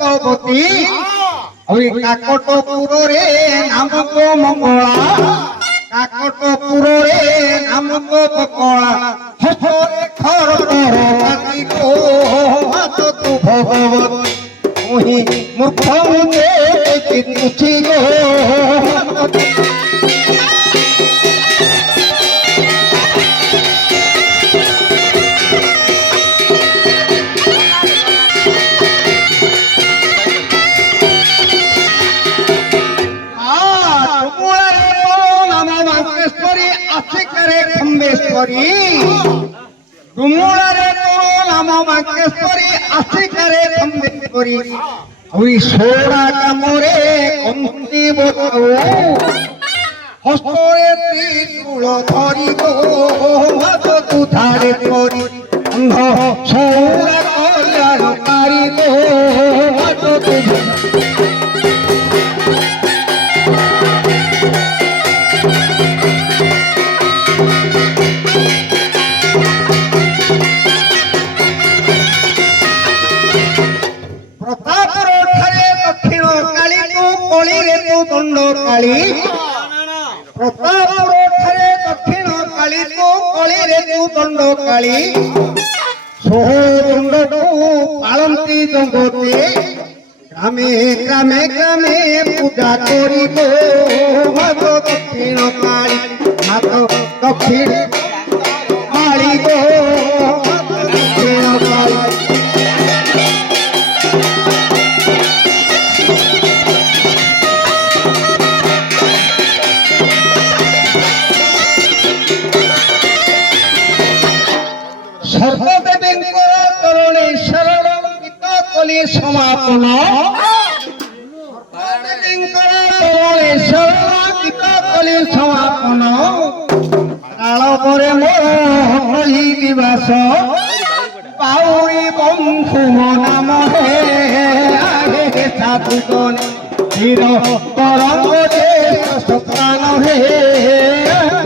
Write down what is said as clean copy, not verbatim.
ভগবতী ওই কাকটপুরে নামক মঙ্গলা কাকটপুরে নামক বকলা হরে খর কাতি গো হাত তু ভগবতী ওহি মুখ মুখে তুছি গো खम्बेश्वरी तुमुलारे तो नाम मांकेश्वरी आशिकारे खम्बेश्वरी अवरी सोरा कामरे कंती बताओ हस्तरे त्रिशूल धरी गो हाथ तू धारे करी अंध सोरा कल्याणकारी गो हाथ तू दंड काली प्रतापपुर ठारे दक्षिण काली को कली रे तू दंड काली सोह दंड को पालंती जगते ग्रामे ग्रामे ग्रामे पूजा करी गो मात दक्षिण काली मात दक्षिण काली गो दक्षिण काली सर्वदेवींकर चरणे शरण गीत कली समापन सर्वदेवींकर चरणे शरण गीत कली समापन काल परे मोर कली दिवस पाउरी बंधु मो नाम हे आगे साधुगण धीर तरंग देश सप्तान हे